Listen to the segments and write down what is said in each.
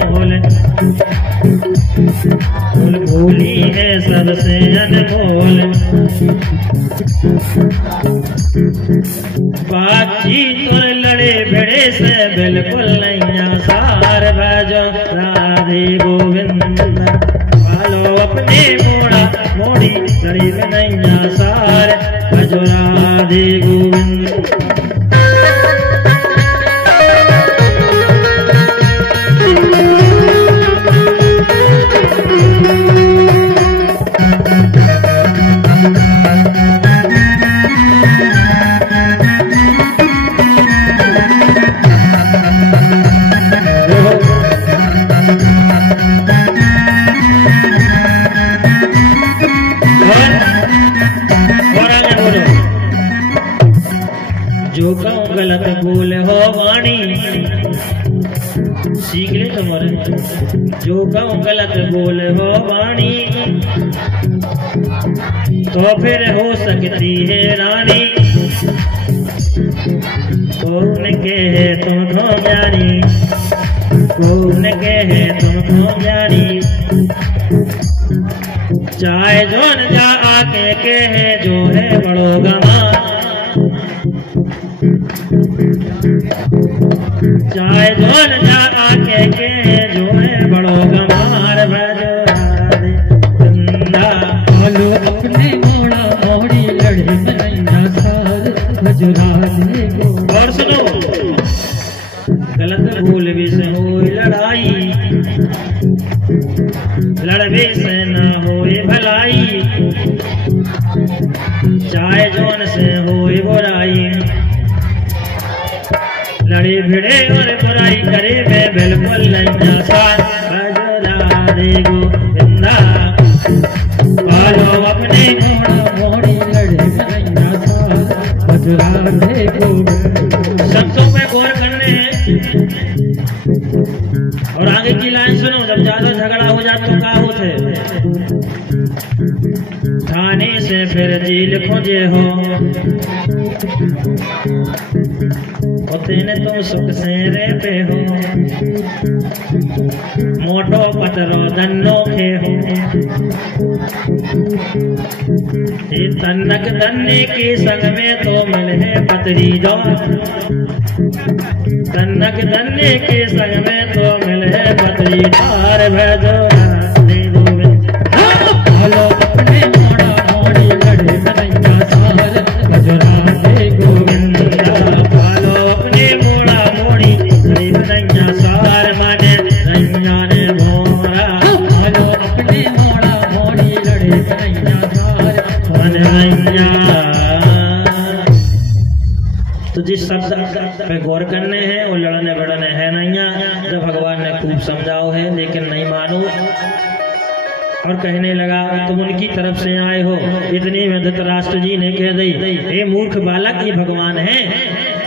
अनमोल, फूल फूली है सबसे अनमोल। बातचीत और लड़े भिड़े से बिल्कुल नहीं आसार, भजो राधे गोविंद। पालो अपने मोड़ा मोड़ी लड़ी में नहीं आसार, भजो राधे गोविंद। जो कहूँ गलत बोले हो वाणी, सीख ले तुम्हारे। जो कहूँ गलत बोले हो वाणी, तो फिर हो सकती है रानी। कौन कहे तुमको ज्ञानी, कौन कहे तुमको ज्ञानी। चाहे जो न जा आके कहे जो है बड़ो गमा, चाहे धोन जा आके के जो है बड़ो गमार, भजो राधे गोविंदा। पालो अपने मोड़ा मोड़ी लड़े नहीं आसार, भजो राधे गोविंदा। और सुनो, गलत भूल भी से हो लड़ाई, लड़वे से न होए भलाई। चाहे जोन से होए बुराई, लड़े भिड़े और बुराई करे मैं बिल्कुल नहीं आसार, भजो राधे गोविंदा। पालो अपने मोड़ा मोड़ी लड़े नहीं आसार, भजो राधे गोविंदा। शब्दों पे गौर करने हैं और आगे की लाइन सुनो। जब ज्यादा झगड़ा हो जाए तो क्या होते, थाने से फिर जेल खोजे हो, तेने तुम सुख से रहते हो। मोटो पतरो दन्नो खे हो, तन्नक दन्ने के संग में तो मिले पतरी दो। तन्नक दन्ने के संग में तो मिले पतरी धार, भजो राधे गोविंद। पालो अपने मोड़ा मोड़ी लड़े नहीं आसार, भजो राधे गोविंद। पालो अपने मोड़ा मोड़ी लड़ी नहीं आसार, माने नैया ने मोरा। पालो अपने मोड़ा मोड़ी लड़े नहीं आसार, माने नैया। तो जिस शब्द पे गौर करने हैं वो लड़ने बड़ने है नैया, जब भगवान ने खूब समझाओ है लेकिन नहीं मानो और कहने लगा तुम उनकी तरफ से आए हो। इतनी में धृतराष्ट्र जी ने कह दी, हे मूर्ख बालक ये भगवान है।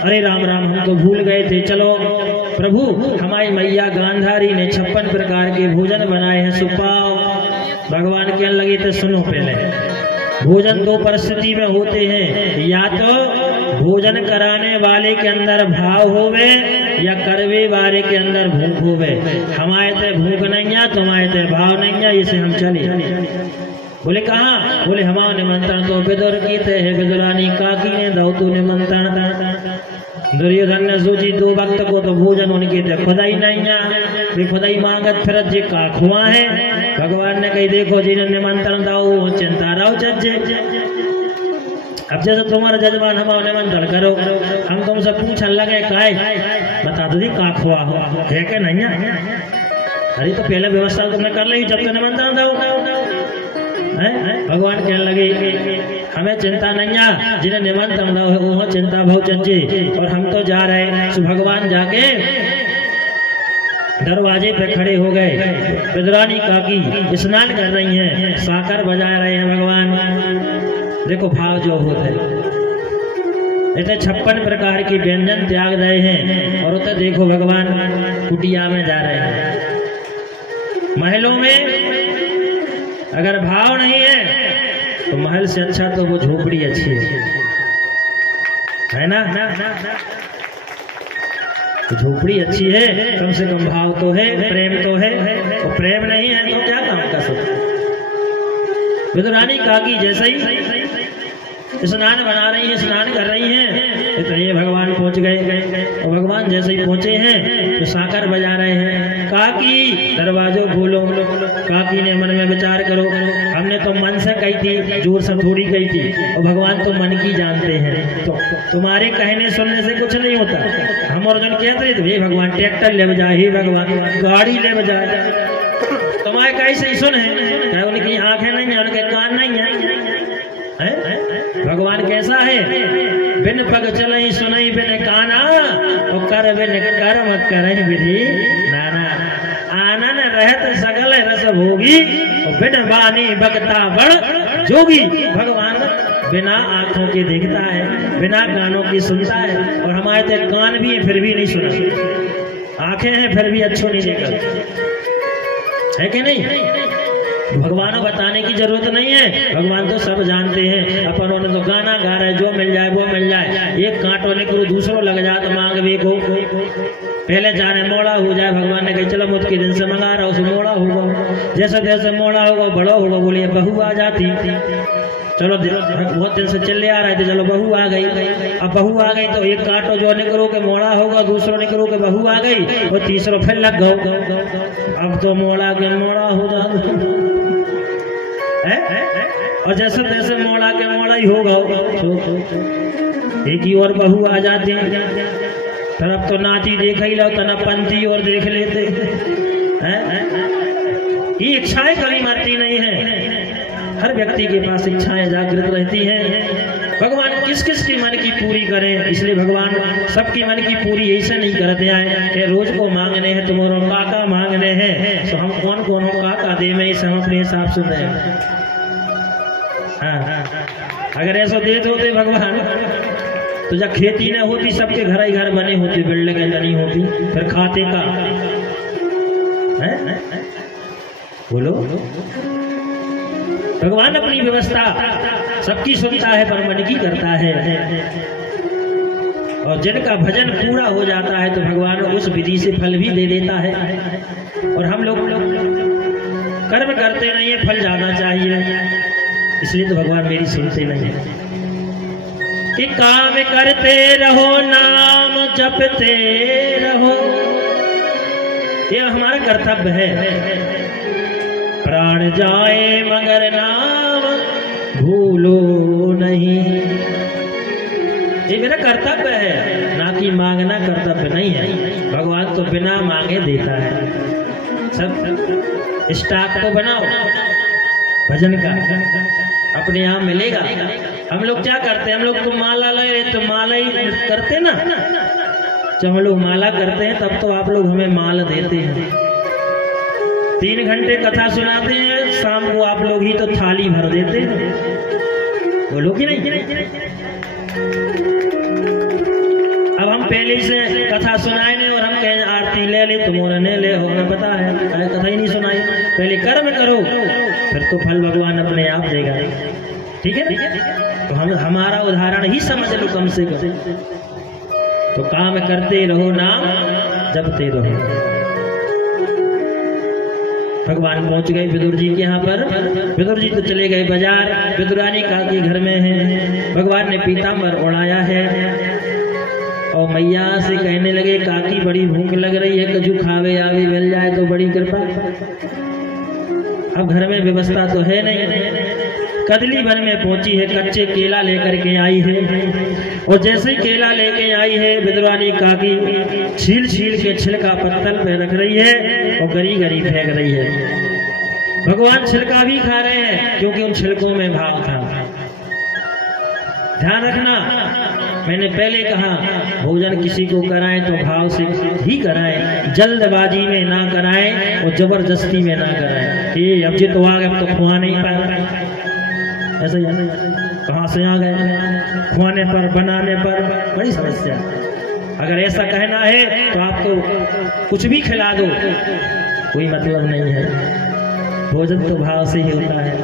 अरे राम राम, हम तो भूल गए थे। चलो प्रभु, हमारी मैया गांधारी ने 56 प्रकार के भोजन बनाए हैं, सुपाओ। भगवान कहने लगे थे सुनो, पहले भोजन दो परिस्थिति में होते हैं, या तो भोजन कराने वाले के अंदर भाव होवे या करवे वाले के अंदर भूख होवे। हमारे ते भूख नहीं है, तुम्हारे ते भाव नहीं है, इसे हम चले। बोले कहाँ? बोले हमारा निमंत्रण तो विदुर की थे, विदुरानी काकी ने दो तू निमंत्रण। दुर्योधन ने सोची दो वक्त को तो भोजन उनके थे, खुदाई नहीं है, खुदाई मांगत फिरत जी का खुआ है। भगवान ने कही देखो जिन्हें निमंत्रण दो चिंता रहो चज्जे। अब जैसे तुम्हारा जजमान हमारा निमंत्रण करो, हम तुमसे पूछने लगे काय बता दो जी का खुआ हो है क्या नहीं है? अरे तो पहले व्यवस्था तुमने कर ली, जब तक निमंत्रण दो। भगवान कहने लगे हमें चिंता नहीं है, जिन्हें निमंत्रण दो वो चिंता भाव चज्जे, और हम तो जा रहे हैं। तो भगवान जाके दरवाजे पे खड़े हो गए। विदुरानी काकी स्नान कर रही हैं, साकर बजा रहे हैं भगवान। देखो भाव जो होते इतने 56 प्रकार के व्यंजन त्याग रहे हैं, और उधर देखो भगवान कुटिया में जा रहे हैं। महलों में अगर भाव नहीं है तो महल से अच्छा तो वो झोपड़ी अच्छी है ना? झोपड़ी अच्छी है, कम से कम भाव तो है, प्रेम तो है, और प्रेम नहीं है तो क्या काम कर सकते। विदुरानी काकी जैसे ही स्नान बना रही है, स्नान कर रही हैं, तो ये भगवान पहुंच गए। और भगवान जैसे ही पहुंचे हैं तो साकर बजा रहे हैं, काकी दरवाजो खोलो। काकी ने मन में विचार करो, हमने तो मन से कही थी, जोर से थोड़ी कही थी, और भगवान तो मन की जानते हैं, तो तुम्हारे कहने सुनने से कुछ नहीं होता। हम और जन कहते थे हे भगवान ट्रैक्टर ले बजा, हे भगवान गाड़ी ले बजा, तुम्हारे कैसे ही सुन है, उनकी आंखें नहीं है, उनके कान नहीं है। भगवान कैसा है, बिन पग चलई सुनई बिन काना, और कर बिन कर्म करई विधि नाना। आनन रहत सगल रस भोगी, और बिन बानी बगता बड़ जोगी। भगवान बिना आंखों के देखता है, बिना कानों की सुनता है, और हमारे तो कान भी है फिर भी नहीं सुना, आंखें हैं फिर भी अच्छो नहीं देखा, है कि नहीं। भगवान बताने की जरूरत नहीं है, भगवान तो सब जानते हैं। अपन उन्हें तो गाना गा रहे, जो मिल जाए वो मिल जाए, एक कांटो निकलो दूसरो लग जाए तो मांग देखो, पहले जाने मोड़ा हो जाए। भगवान ने कहा चलो मुझ के दिन से मंगा रहा हूँ, मोड़ा होगा, जैसे जैसे मोड़ा होगा बड़ा होगा, बोलिए बहू आ जाती। चलो बहुत दिन से चले आ रहे थे, चलो बहू आ गई। अब बहू आ गई तो एक कांटो जो निकलो के मोड़ा होगा, दूसरो निकलो के बहू आ गई, और तीसरो फिर लग गो। अब तो मोड़ा के मोड़ा हो जाता, और जैसे तैसे मोड़ा के मोड़ा ही होगा। एक ही और बहू आ जाती, तरफ तो नाती देख ही लो, तना पंथी और देख लेते हैं। ये इच्छाएं कभी मरती नहीं है, हर व्यक्ति के पास इच्छाएं जागृत रहती हैं। भगवान किस किस की मन की पूरी करें, इसलिए भगवान सबकी मन की पूरी ऐसे नहीं करते आए कि रोज को मांगने हैं, तुम्हारो काका मांगने हैं, तो हम कौन कौन काका दे में इसे हम अपने हिसाब से दें। अगर ऐसा दे होते भगवान तो जब खेती न होती, सबके घर ही घर बने होते, बिल्डिंग नहीं होती, फिर खाते का है? बोलो। भगवान अपनी व्यवस्था सबकी सुनता है पर मन की करता है, और जिनका भजन पूरा हो जाता है तो भगवान उस विधि से फल भी दे देता है। और हम लोग कर्म करते नहीं है, फल जाना चाहिए, इसलिए तो भगवान मेरी सुनते नहीं है। कि काम करते रहो, नाम जपते रहो, ये हमारा कर्तव्य है। प्राण जाए मगर नाम भूलो नहीं, ये मेरा कर्तव्य है, ना कि मांगना कर्तव्य नहीं है। भगवान तो बिना मांगे देता है। सब स्टॉक तो बनाओ भजन का, अपने आप मिलेगा। हम लोग क्या करते हैं, हम लोग तो माला ले तो माला ही करते ना, जब हम लोग माला करते हैं तब तो आप लोग हमें माल देते हैं। 3 घंटे कथा सुनाते हैं, शाम को आप लोग ही तो थाली भर देते हैं, बोलो कि नहीं। अब हम पहले से कथा सुनाए नहीं, और हम कहें आरती ले ले, तुम्हारा ने ले, हमें पता है कथा ही नहीं सुनाई। पहले कर्म करो, फिर तो फल भगवान अपने आप देगा, ठीक है। तो हम हमारा उदाहरण ही समझ लो कम से कम। तो काम करते रहो, नाम जपते रहो। भगवान पहुंच गए विदुर जी के यहाँ पर। विदुर जी तो चले गए बाजार, विदुरानी काकी घर में है। भगवान ने पीताम्बर उड़ाया है और मैया से कहने लगे काकी बड़ी भूख लग रही है, कजू खावे आवे मिल जाए तो बड़ी कृपा। अब घर में व्यवस्था तो है नहीं, कदली वन में पहुंची है, कच्चे केला लेकर के आई है। और जैसे ही केला लेके आई है, विदुरानी काकी छील छील के छिलका पत्तल पे रख रही है और गरी गरी फेंक रही है। भगवान छिलका भी खा रहे हैं क्योंकि उन छिलकों में भाव था। ध्यान रखना, मैंने पहले कहा भोजन किसी को कराएं तो भाव से ही कराएं, जल्दबाजी में ना कराएं और जबरदस्ती में ना कराएं। ये अब जी तो आ गए, अब तो खुआ नहीं पाए, ऐसा ही कहाँ से आ गए, खुआने पर बनाने पर बड़ी समस्या। अगर ऐसा कहना है तो आपको कुछ भी खिला दो, कोई मतलब नहीं है। भोजन तो भाव से ही होता है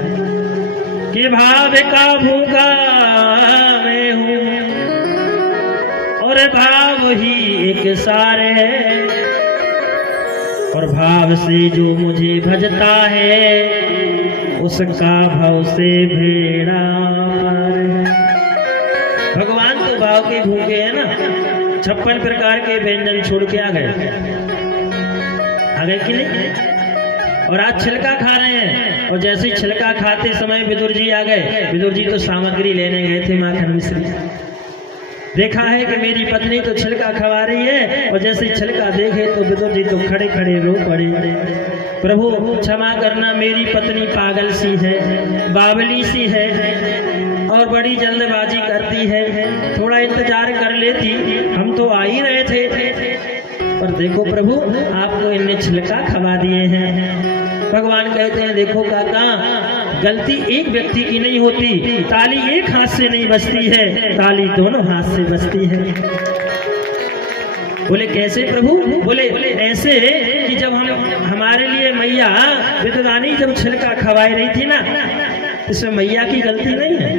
कि भाव का भूखा मैं हूँ और भाव ही एक सार है, और भाव से जो मुझे भजता है उसका भाव से भेड़ा पार है। भगवान तो भाव के भूखे है ना, 56 प्रकार के व्यंजन छोड़ के आ गए कि नहीं। और आज छिलका खा रहे हैं, और जैसे ही छिलका खाते समय विदुर जी आ गए। विदुर जी तो सामग्री लेने गए थे माखन मिश्री, देखा है कि मेरी पत्नी तो छिलका खवा रही है, और जैसे ही छिलका देखे तो विदुर जी तो खड़े खड़े रो पड़े। प्रभु क्षमा करना, मेरी पत्नी पागल सी है, बावली सी है, और बड़ी जल्दबाजी करती है, थोड़ा इंतजार कर लेती, हम तो आ ही रहे थे, पर देखो प्रभु आपको इनने छिलका खवा दिए हैं। भगवान कहते हैं देखो काका, गलती एक व्यक्ति की नहीं होती, ताली एक हाथ से नहीं बजती है, ताली दोनों हाथ से बजती है। बोले कैसे प्रभु? बोले ऐसे कि जब हमारे लिए मैया विदुरानी जब छिलका खवाई रही थी ना, इसमें मैया की गलती नहीं है,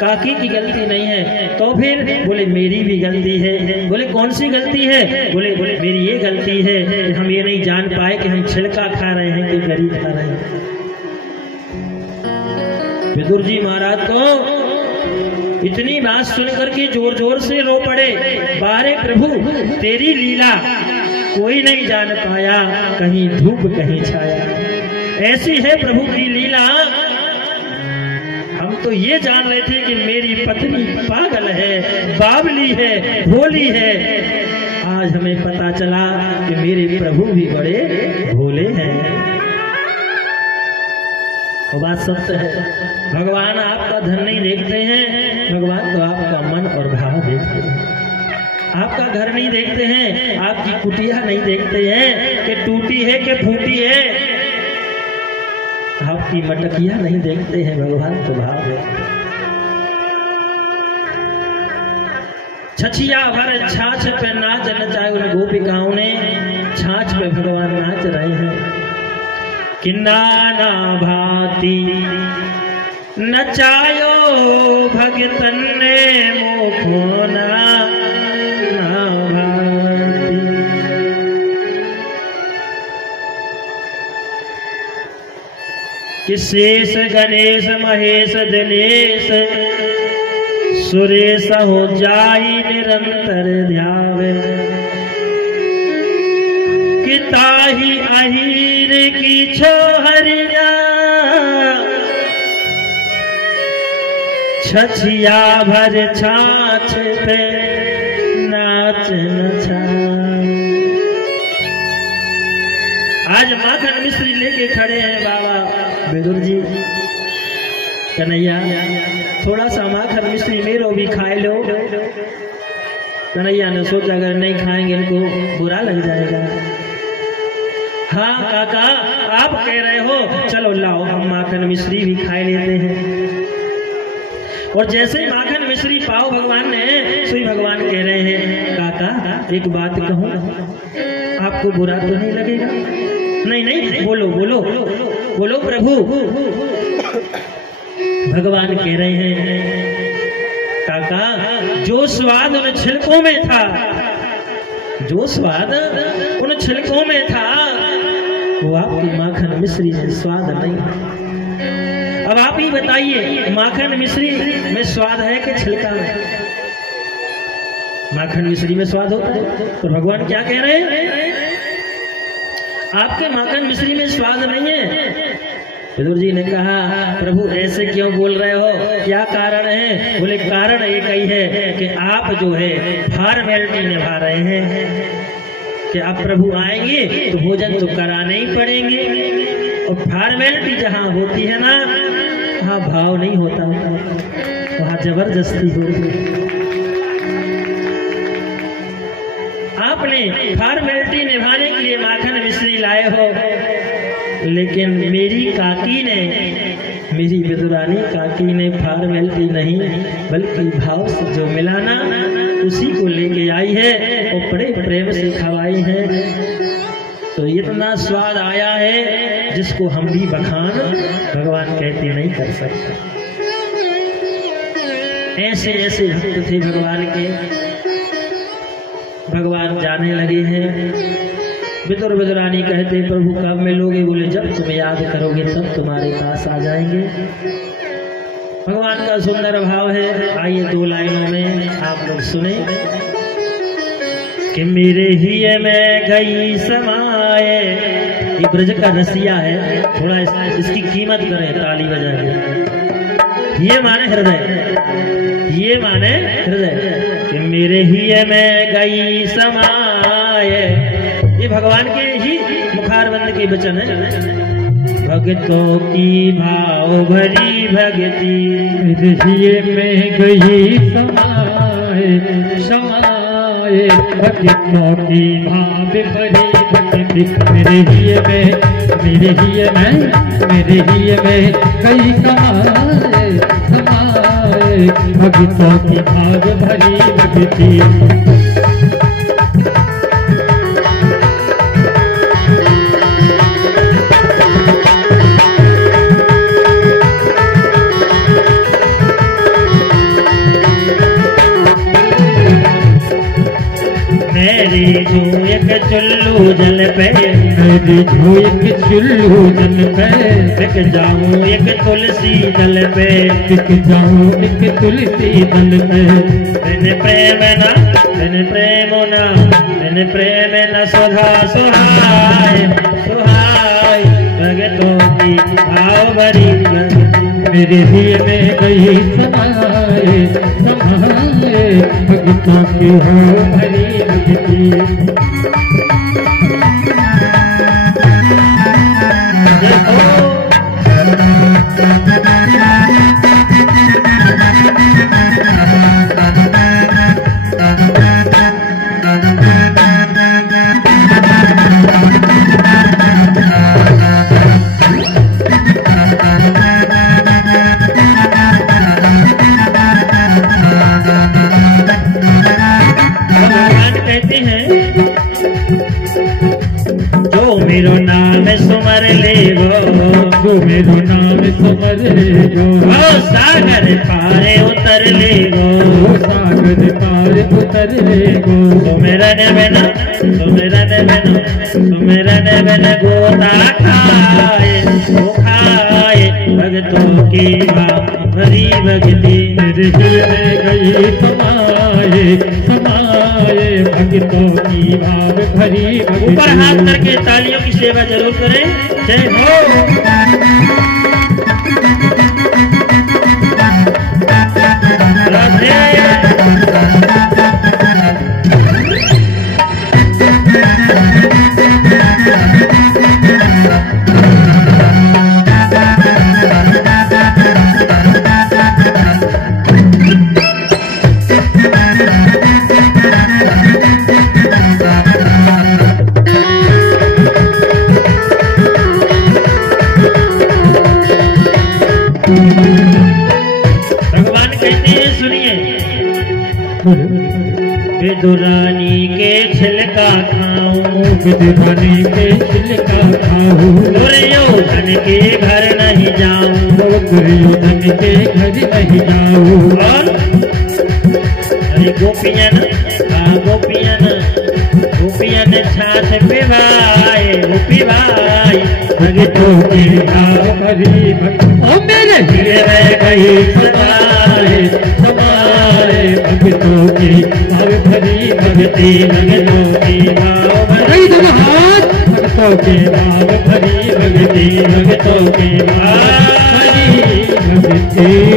काकी की गलती नहीं है, तो फिर बोले मेरी भी गलती है। बोले कौन सी गलती है? बोले मेरी ये गलती है कि हम ये नहीं जान पाए कि हम छिलका खा रहे हैं कि गरी खा रहे हैं। विदुर जी महाराज तो इतनी बात सुनकर के जोर जोर से रो पड़े, बारे प्रभु तेरी लीला कोई नहीं जान पाया, कहीं धूप कहीं छाया। ऐसी है प्रभु की लीला, हम तो ये जान रहे थे कि मेरी पत्नी पागल है, बावली है, भोली है, आज हमें पता चला कि मेरे प्रभु भी बड़े भोले हैं। वो बात सत्य है। भगवान आपका धन नहीं देखते हैं, भगवान तो आपका मन और भाव देखते हैं। आपका घर नहीं देखते हैं, आपकी कुटिया नहीं देखते हैं कि टूटी है कि फूटी है, आपकी मटकिया नहीं देखते हैं, भगवान तो भाव देखते हैं। छछिया भर छाछ पे नाच नचाए उन गोपिकाओं ने, छाछ पे भगवान नाच रहे हैं। कि नाना भांति नचायो भगतन ने मोखो नाना भांति। कि शेष गणेश महेश दिनेश सुरेश हो जाई निरंतर ध्यावे। कि ताही अहीर की छोहरिया छछिया भर छाछ पे नाच नचा। आज माखन मिश्री लेके खड़े हैं बाबा विदुर जी। कन्हैया थोड़ा सा माखन मिश्री मेरो भी खाए लो। कन्हैया ने सोचा अगर नहीं खाएंगे इनको बुरा लग जाएगा। हाँ काका आप कह रहे हो, चलो लाओ हम माखन मिश्री भी खाए लेते हैं। और जैसे ही माखन मिश्री पाओ भगवान ने, श्री भगवान कह रहे हैं काका एक बात कहूँ, आपको बुरा तो नहीं लगेगा? नहीं नहीं बोलो बोलो बोलो प्रभु। भगवान कह रहे हैं काका जो स्वाद उन छिलकों में था, जो स्वाद उन छिलकों में था वो आपकी माखन मिश्री में स्वाद नहीं। अब आप ही बताइए माखन मिश्री में स्वाद है कि छिलका में? माखन मिश्री में स्वाद होता है। तो भगवान क्या कह रहे हैं? आपके माखन मिश्री में स्वाद नहीं है। विदुर जी ने कहा प्रभु ऐसे क्यों बोल रहे हो, क्या कारण है? बोले कारण एक ही है कि आप जो है फॉर्मेलिटी निभा रहे हैं कि अब प्रभु आएंगे तो भोजन तो कराने ही पड़ेंगे। और फॉर्मेलिटी जहाँ होती है ना, वहाँ भाव नहीं होता, वहाँ जबरदस्ती होती है। आपने फॉर्मेलिटी निभाने के लिए माखन मिश्री लाए हो, लेकिन मेरी काकी ने, मेरी विदुरानी काकी ने फॉर्मेलिटी नहीं बल्कि भाव से जो मिलाना उसी को लेके आई है और बड़े प्रेम से खवाई है। तो इतना स्वाद आया है जिसको हम भी बखान भगवान कहते नहीं कर सकते। ऐसे ऐसे भक्त थे भगवान के। भगवान जाने लगे हैं। विदुर विदुरानी कहते प्रभु कब मिलोगे? बोले जब तुम याद करोगे तब तुम्हारे पास आ जाएंगे। भगवान का सुंदर भाव है। आइए 2 लाइनों में आप लोग सुने कि मेरे ही में गई समाए। ये ब्रज का रसिया है, थोड़ा इसकी कीमत करें ताली बजा के। ये माने हृदय, ये माने हृदय कि मेरे ही में गई समाए। ये भगवान के ही मुखारबंद के वचन है। भक्तों की भाव भरी भक्ति हृदय में गई समाए, समाए भक्तों की भाव भरी भक्ति। मेरे ही में गई समाए, समाए भक्तों की भाव भरी भक्ति। मेरी धोयक चुल्लू जल पे, मेरी धोयक चुल्लू जल पे, बिक जाऊं एक तुलसी दल पे, बिक जाऊं एक तुलसी दल पे। मैंने प्रेम न मैंने प्रेम न सुधा सुहाय सुहाय भगतों की भाव भरी भक्ति। मेरे दिल में गई समाए, समाए भक्तों की हो भरी भक्ति। मेरो नाम सुमर ले गो, मेरो नाम सुमर ले गो, सागर पारे उतर ले गो, सागर पारे उतर ले गो। सुमिरन बिना गोता खाए भगतों की भरी भक्ति। मेरे दिल में गई समाए, समाए भक्तों की भाव भरी भक्ति। ऊपर हाथ करके तालियों की सेवा जरूर करें। जय हो। भगवान कहते हैं सुनिए, विदुरानी के छिलका खाऊं, विदुरानी के छिलका खाऊं, दुर्योधन के घर नहीं जाऊं, दुर्योधन के घर नहीं जाऊं। और अरे गोपियन छाछ पिवाए भक्तों की भाव भरी भक्ति। ओ मेरे दिल में गई समाए, समाए भक्तों की भाव भरी भक्ति। भक्तों की भाव भरी भक्तों की भाव भरी भक्ति। भक्तों की भाव भरी भक्ति।